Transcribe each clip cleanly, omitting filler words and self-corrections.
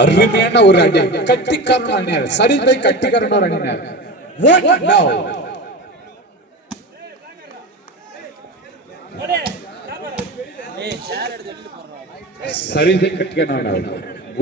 அருமையான ஒரு அடி. கட்டிக்காரன் அணியார். சரிதை கட்டிக்காரன் ஒரு அணியார். What now? சரிதை கட்டிக்காரன்.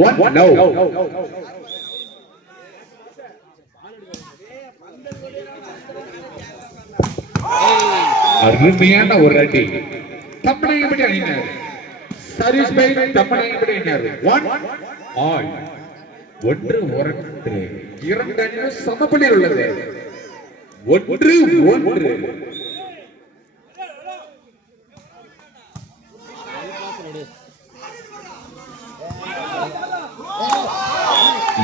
What now? அருமையான ஒரு அடி. தம்பனையபடி அணியினர். சர்வீஸ் பை தம்பனையபடி அணியினர். 1-all. 1-1. இரண்டு அணிகள் சமபடியில் உள்ளது. 1-1.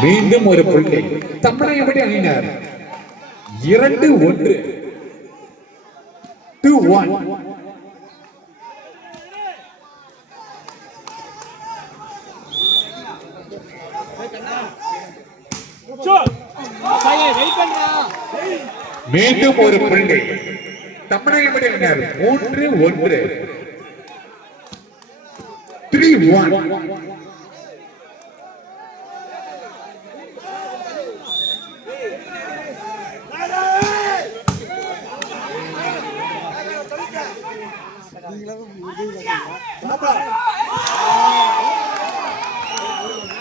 மீண்டும் ஒரு புள்ளி. தம்பனையபடி அணியினர். 2-1. 2-1. மீண்டும் ஒரு புள்ளி. தம்பனையபடி அணியினர். 3-1. 3-1.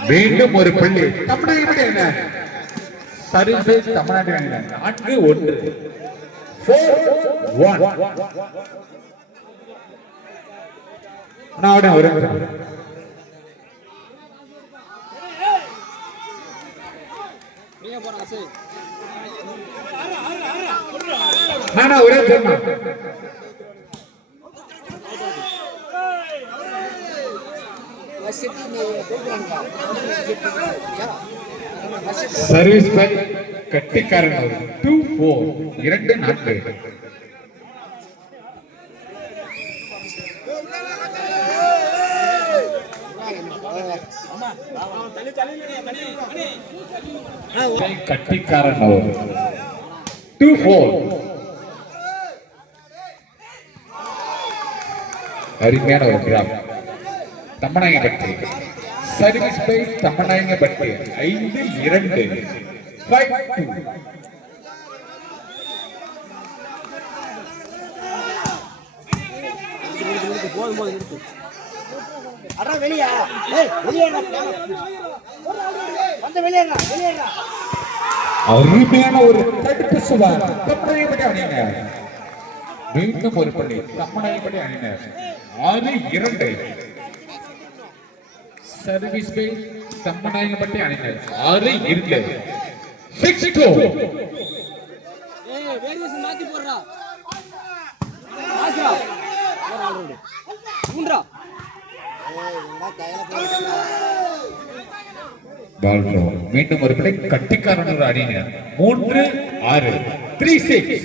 மீண்டும் ஒரு புள்ளி. தமிழ்நாடு என்ன சரிசை தமிழ்நாடு என்ன 4-1. 4-1. நான் ஒரு நானா ஒரே சொன்னா சர்வீஸ் பை கட்டிக்காரன் 2-4. 2-4. கட்டிக்காரன் 2-4. அருமையான ஒரு கிராம். Thammanayakkapatti service by Thammanayakkapatti 5-2. 5-2. அருமையான ஒரு தடுப்பு சுவர். தம்மநாயகப்பட்டி அணியினர். மீண்டும் ஒரு பள்ளி. தம்மநாயகப்பட்டி அணியினர். 6-2. சர்வீஸ் பை தம்மநாயகப்பட்டி அணியினர். 6-2. 6-2. மாத்தி போடுறா. ஆச்சா. மூன்றா. மீண்டும் ஒரு பிள்ளை. கட்டிக்காரன் அணியினர். 3-6. 3-6.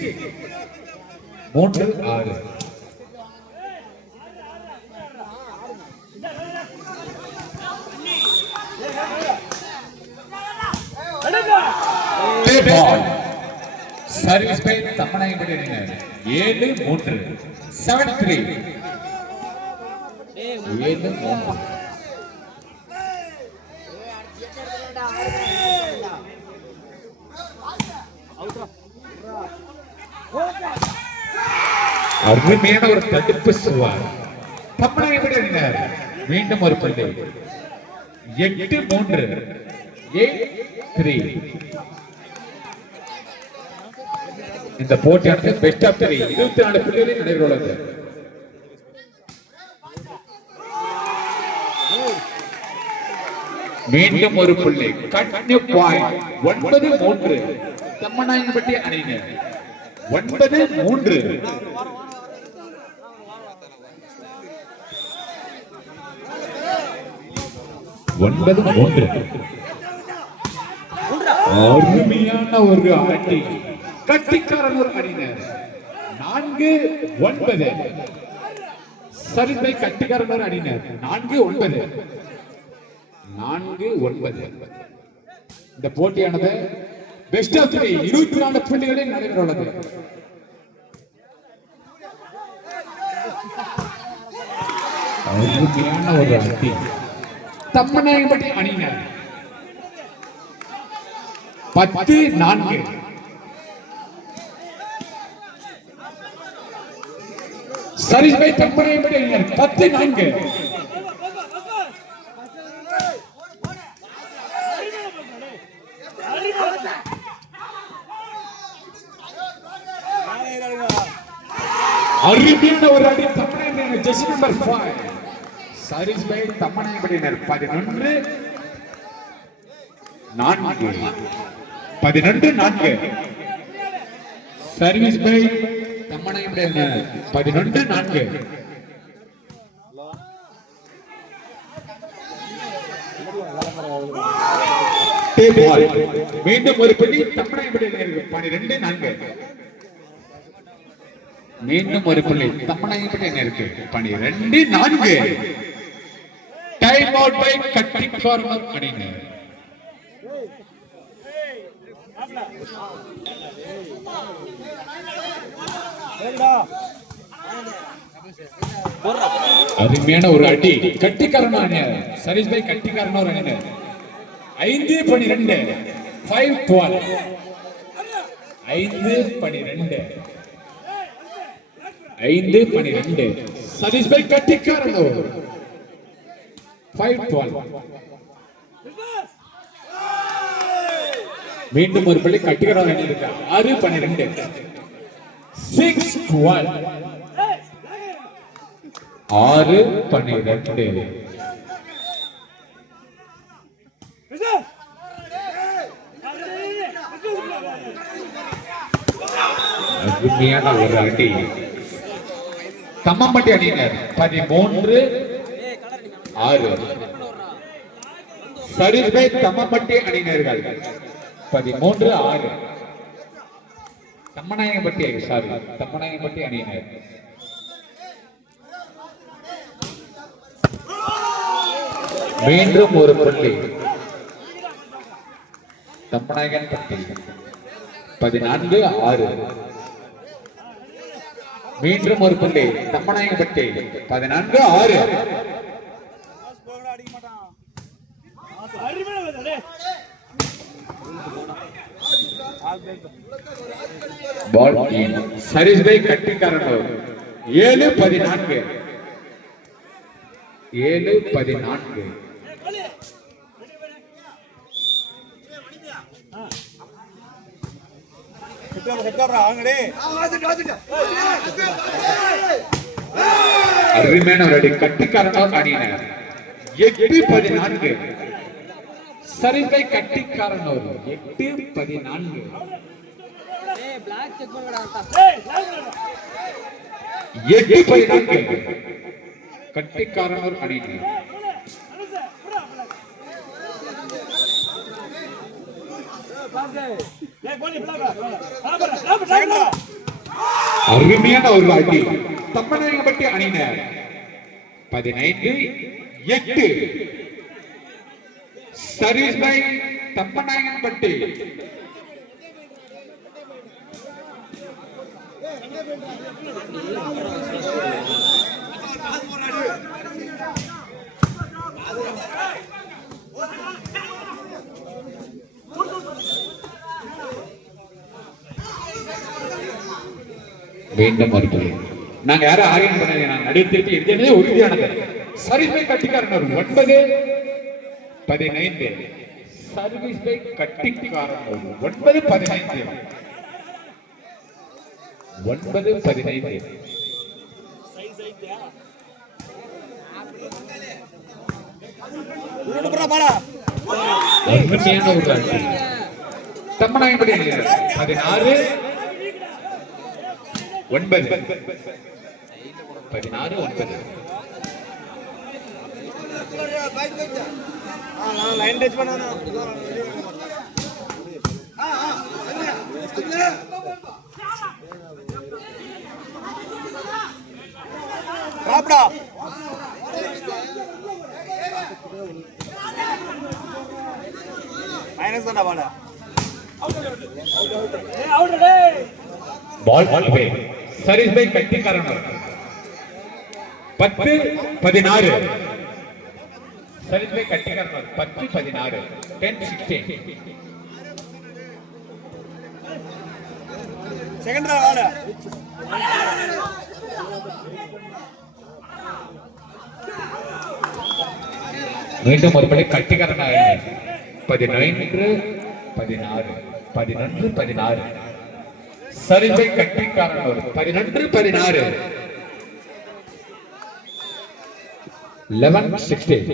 3-6. சர்வீஸ் பை தம்மநாயகப்பட்டி அணியினர். 7-3. 7-3. 7-3. அருமையான ஒரு தடுப்பு சுவர். தம்மநாயகப்பட்டி அணியினர். மீண்டும் ஒரு பள்ளி. 8-3. 8-3. இந்த போட்டியானது பெஸ்ட் ஆஃப் 3. 24 புள்ளிகளில் நடைபெறுகிறது. மீண்டும் ஒரு புள்ளி. Continue point. 9-3. தம்மநாயகப்பட்டி அணியினர். 9-3. 9-3. அருமையான ஒரு அடி. கட்டிக்காரன் ஒரு அணியினர். 4-9. சரிதை கட்டிக்காரன் ஒரு அணியினர். 4-9. 4-9. இந்த போட்டியானது பெஸ்ட் ஆஃப் 3. 24 புள்ளிகளில் நடைபெறுகிறது. அருமையான ஒரு அடி. தம்மநாயகம்பட்டி அணியினர் 10-4. சரிஸ்பை தம்மநாயகம்பட்டி அணியினர் 10-4. அருமையான ஒரு அடி. தம்மநாயகம்பட்டி ஜெர்சி நம்பர் 5 சரிஸ்பை தம்மநாயகம்பட்டியினர் 11-4. சர்வீஸ் பை தம்மநாயகம்பட்டியினர் 11-4. மீண்டும் ஒரு புள்ளி தம்மநாயகம்பட்டியினருக்கு 12-4. மீண்டும் ஒரு புள்ளி தம்மநாயகம்பட்டியினருக்கு 12-4. Time out by cutting former அணியினர். அருமையான ஒரு அடி. கட்டிக்காரன் அணியினர் சர்வீஸ் பை கட்டிக்காரன் ஒரு அணியினர் 5-12. 5-12. 5-12 சர்வீஸ் பை கட்டிக்காரன் 5-12. மீண்டும் ஒரு பள்ளி கட்டிக்காரன் அணியினர் 6-12. 6-12. 6-12. அருமையான ஒரு அடி. தம்மம்பட்டி அணியினர் 13-6. சர்வீஸ் பை தம்மம்பட்டி அணியினர்கள் 13-6. தம்மநாயகம்பட்டி அணியினர் மீண்டும் ஒரு புள்ளி தம்மநாயகன்பட்டி 14-6. மீண்டும் ஒரு புள்ளி தம்மநாயகம்பட்டி 14-6. பால் சர்வீஸ் பை கட்டிக்காரன் 7-14. 7-14. அருமையான ஒரு அடி. கட்டிக்காரன் அணியினர் 8-14. சர்வீஸ் பை கட்டிக்காரன் 8-14. 8-14. கட்டிக்காரன் அணியினர் அருமையான ஒரு அடி. தம்மநாயகம்பட்டி அணியினர் 15-8. சர்வீஸ் பை தம்மநாயகம்பட்டி மீண்டும் மறுப்பது. நாங்க யாரும் ஆரியம் பண்ணல. நான் நடித்திருப்பி இருந்தே உறுதியானது. Service by Kattikaran 9-15. Service by Kattikaran 9-15. 9-15. Thammanayakampatti 16-9. 16-9. Line touch பண்ணானே ராப்டா மைனஸ் தான்டா பாடா அவுட் டே பால் அவே service by Kattikaran 10-16. Service by Kattikarnar 10-16. 10-16. Second round. மீண்டும் ஒருபடி கட்டிக்காரனாக 11-16. சரிவை கட்டிக்காரன் 11-16. 11-16.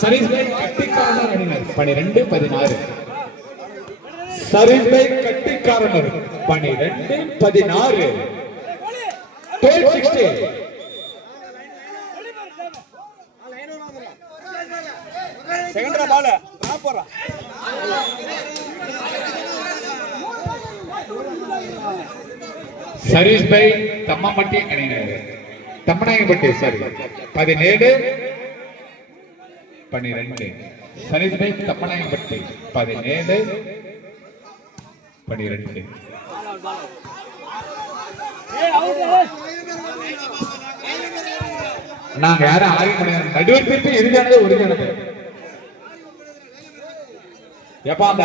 சரிவை கட்டிக்காரன் அணியினர் 12-16. சரிவை கட்டிக்காரனர் 12-16. 12-16. Second ball. Rapora. Service by Tammamatti அணியினர் தம்மநாயகம்பட்டி சரி 17-12. Service by தம்மநாயகம்பட்டி 17-12. நாங்க யாரும் ஆரிய முடியாது. நடுவர் தீர்ப்பு இறுதியானது ஒருங்கியானது. எப்பா அந்த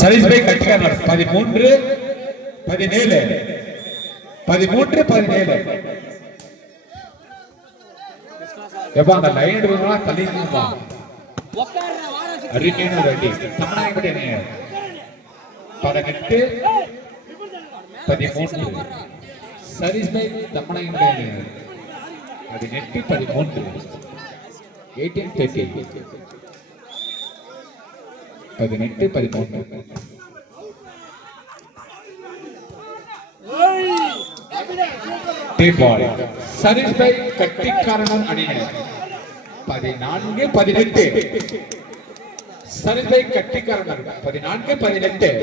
சர்வீஸ் பை கட்டிக்காரர் 13-17. 13-17. எப்பா அந்த லைன் எடுக்கிறா தள்ளிக்குமா அறிக்கைன்னு ஒரு அடி Thammanayakampatti 18-13. Service by Thammanayakampatti 18-13. 18-13. 18-13. Ball. Service by கட்டிக்காரன் அணியினர் 14-18. Service by கட்டிக்காரன் 14-18.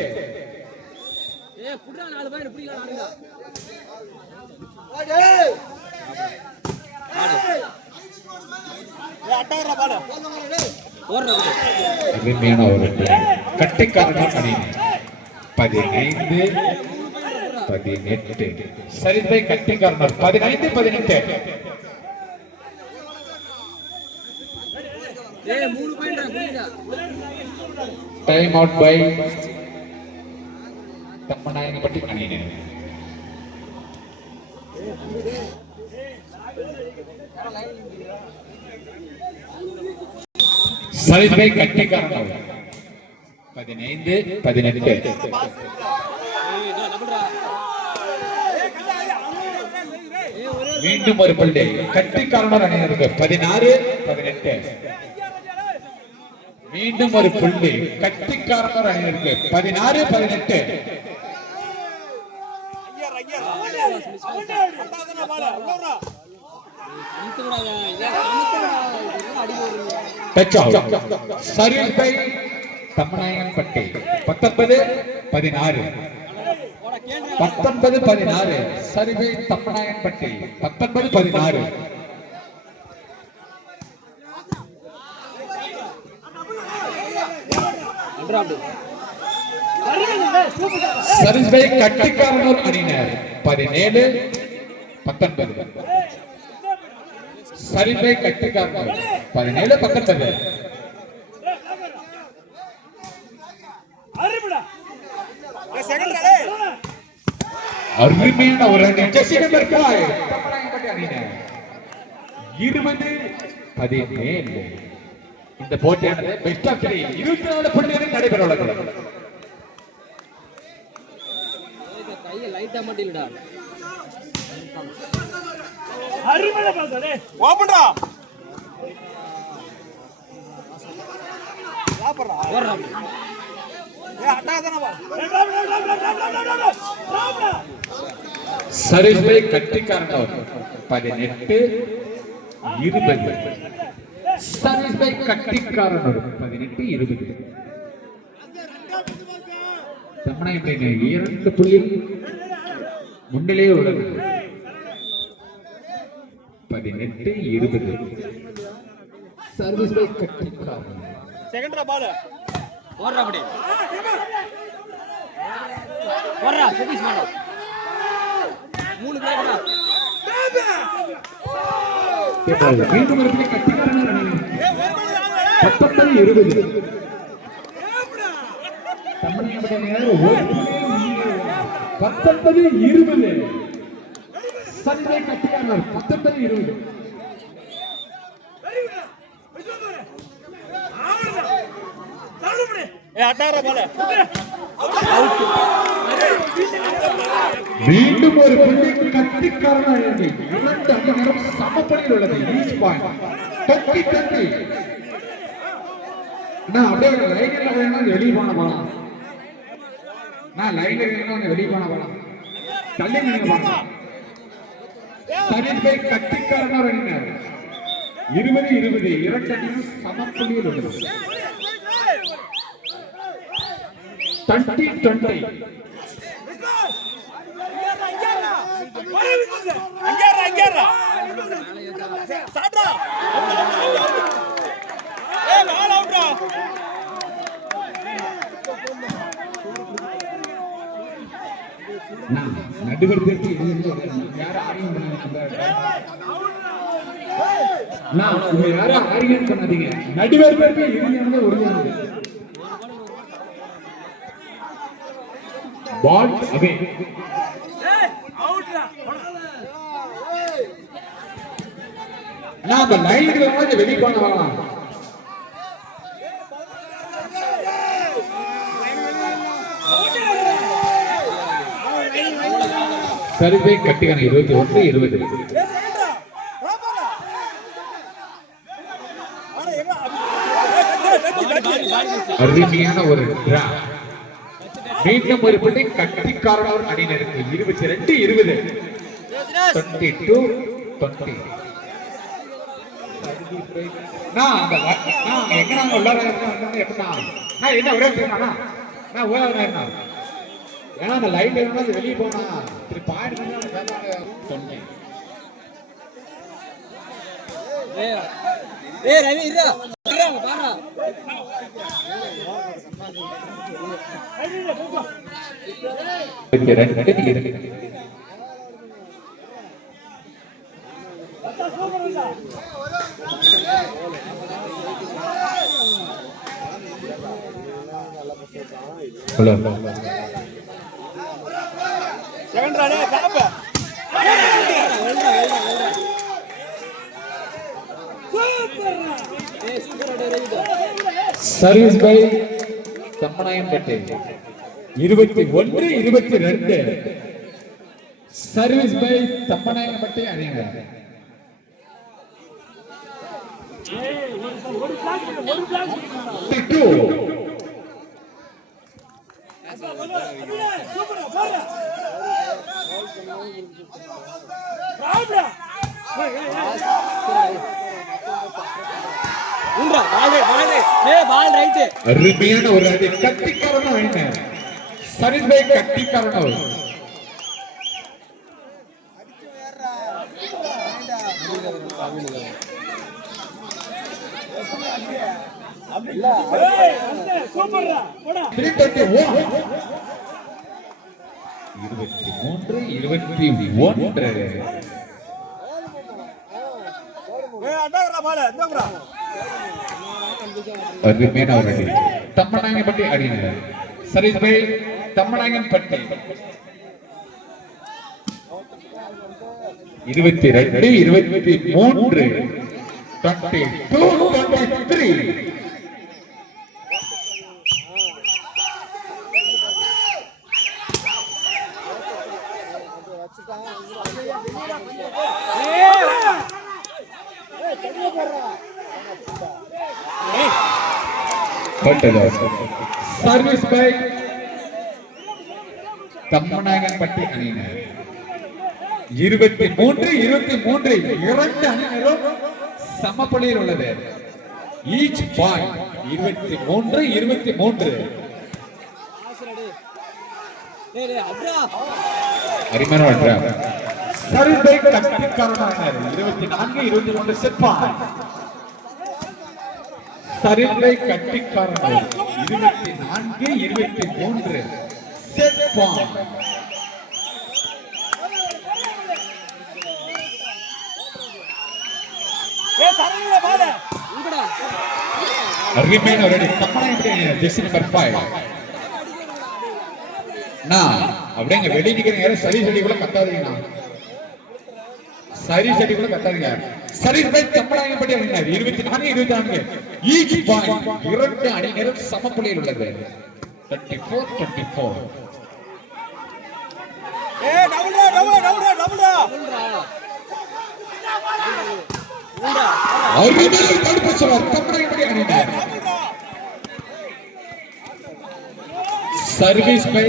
அருமையான ஒரு கட்டிக்காரன் அணியினர் 15-18. Service by கட்டிக்காரன் 15-18. Time out by தம்மநாயகம்பட்டி அணியினர். Service by கட்டிக்காரன் 15-18. மீண்டும் ஒரு பள்ளி கட்டிக்காரன் அணியினருக்கு 16-18. மீண்டும் ஒரு புள்ளி கட்டிக்காரன் அணியினருக்கு 16-18. Service by தம்மநாயகம்பட்டி 19-16. 19-16. Service by தம்மநாயகம்பட்டி 19-16. Service by கட்டிக்காரன் அணியினர் 17-19. Service by கட்டிக்காரன் 17-19. அருமையான ஒரு அணி ஜெர்சி நம்பர் 5 தம்மநாயகம்பட்டி அணியினர் 20-17. இந்த போட்டியானது பெஸ்ட் ஆஃப் 3 24 புள்ளிகளில் நடைபெற உள்ளது. கையை லைட்டா மாட்டிலடா அருமையா பாசடே ஓபன்டா லாப்பறா ஓடுறா ஏ அட்டாதானே வா சர்வீஸ் பை கட்டிக்காரன் 18-20. சர்வீஸ் பை கட்டிக்காரன் 18-20. தம்மநாயகம்பட்டி 2 புள்ளிகள் முன்னிலே உள்ளது 18-20 சர்வீஸ் பை கட்டிக்காரன் செகண்ட் பால் ஓடுறா அப்படி ஓடுறா சதீஷ் மாடா 3 பிளேயரா மீண்டும் ஒரு கட்டிக்காரன் 19-20 19-20 சண்டை கட்டிக்காரர் 19-20 அட்டார பால் மீண்டும் ஒரு புள்ளி கட்டிக்காரன் இரண்டு அணியினரும் சமப்படியில் உள்ளது ஈச் பாயிண்ட் 20-20 நான் அப்படியே லைன்ல வேணும் வெளியே போன போலாம் நான் லைன்ல வேணும் வெளியே போன போலாம் தள்ளி நின்று போலாம் சரிப்பை கட்டிக்காரனார் அணியினர் 20-20 இரண்டு அணியும் சமப்புள்ளியில் உள்ளது 20-20 அங்கேறா சாட்ரா பால் அவுட்ரா நடுவர் பேருக்கு யாரும் ஆர்கியூமெண்ட் யாரும் ஆர்கியூமெண்ட் பண்ணாதீங்க நடுவர் பேருக்கு இறுதியானது ஒருங்கானது பால் அவே அவுட்ரா அந்த லைன்ல வந்து வெளிய போன வரலாம் சரிபை கட்டிக்கான 21-20 அருமையான ஒரு டிரா மீண்டும் ஒரு புள்ளி கட்டிக்காரர் அணியினருக்கு 22-20 22-20 நான் எங்க நாங்க உள்ளார எப்படா நான் என்ன ஒரே பேசுனா நான் ஓட வரேன் ஏன்னா அந்த லைன்ல இருந்து வெளியே போனா திரு பாயிண்ட் சொன்னேன் ஏய் ரவி இருடா பாறா ஹலோ செகண்ட் ரானே காப்ப service by Thammanayanpettai 21-22 service by Thammanayanpettai அணியினர் அருமையான ஒரு அடி கட்டிக்காரன் அணியினர் சர்வீஸ் பை கட்டிக்காரன் சூப்பர்ரா போடா 23-21 அட்டாரா பால் இந்தங்கடா அருமையான ஒரு அடி தம்மநாயன்பட்டி அணியினர் சர்வீஸ் பை தம்மநாயன்பட்டி 22-23 22-23 சர்வீஸ் பை தம்மநாயன்பட்டி அணியினர் 23-23 இரண்டு அணியினரும் சமபுள்ளியில் உள்ளது ஈச் பாயிண்ட் 23-23 டேய் அப்ரா அருமையான வெற்றி. சரிதை கட்டிக்காரனாயினர் 24-23 செட் பாயிண்ட். சரிதை கட்டிக்காரனாயினர் 24-23 செட் பாயிண்ட். அருமையான ரெடி கம்பெனி ஜெர்சி நம்பர் 5. நான் அப்படியே வெளியே நிக்கிற நேரம் சரி செடி கூட கத்தாதீங்க. சரி செடி கூட கத்தாதீங்க. சரி கம்பெனி 24-24 ஈச் பாயிண்ட். இரண்டு அணியினரும் சமப்புள்ளியில் உள்ளது. 34-24. சர்வீஸ் பை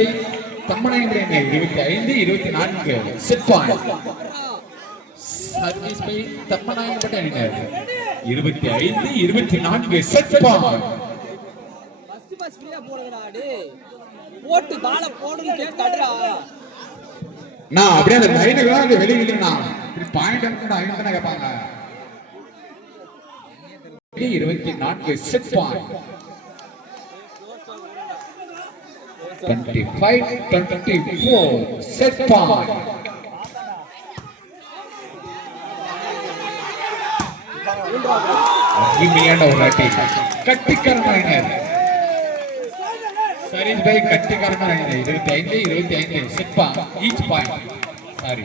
தம்மனையினர் 25-24 செட் பாயிண்ட். சர்வீஸ் பை தம்மனையினர் 25-24 செட் பாயிண்ட். பஸ் ஃப்ரீயா போடுங்கடா டேய். போட்டு பால போடுன்னு தடுறா. நான் அப்படியே அந்த லைனுக்கு தான் வெளிய இல்லைனா இப்படி பாயிண்ட் எடுக்கணும் ஐந்து தான கேட்பாங்க. 24 செட் பாயிண்ட். 25-24 set point. அருமையான ஒரு அடி. கட்டிக்காரனாயினர் சரீஷ் பாய் கட்டிக்காரனாயினர் 25-25 set point. Each point. Sorry,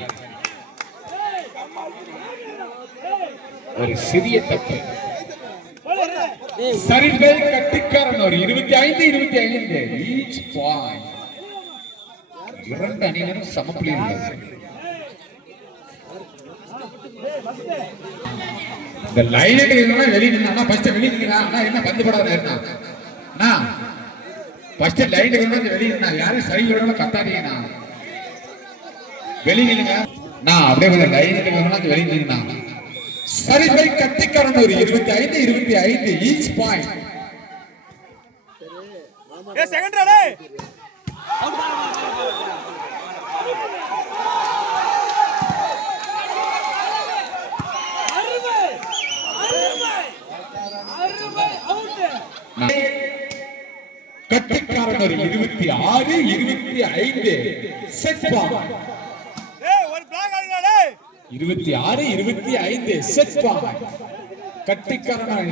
ஒரு சிறிய தப்பு. சரீஷ் பாய் கட்டிக்காரன் ஒரு 25-25 ஈச் பாயிண்ட். இரண்டு அணியினரும் சமப்புள்ளியில் உள்ளது. இந்த லைனுக்கு இல்லைன்னா வெளியே நின்னா ஃபர்ஸ்ட் வெளியே நின்னா என்ன பந்து படாத இருந்தா நான் ஃபர்ஸ்ட் லைனுக்கு வந்து வெளியே நின்னா யாரும் சரி விடாம கத்தாதீங்கண்ணா. வெளியே நில்லுங்க. நான் அப்படியே கொஞ்சம் லைனுக்கு வந்து வெளியே நின்னா சரி சரி கட்டிக்காரன் ஒரு 25-25 ஈச் பாயிண்ட். கட்டிக்காரன் ஒரு 26-25 set point. 26-25 set point. Kattikaran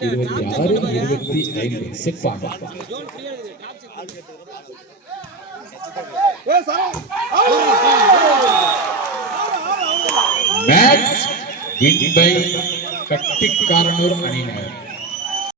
26-25 set point. Match win by Kattikaranur அணியினர்.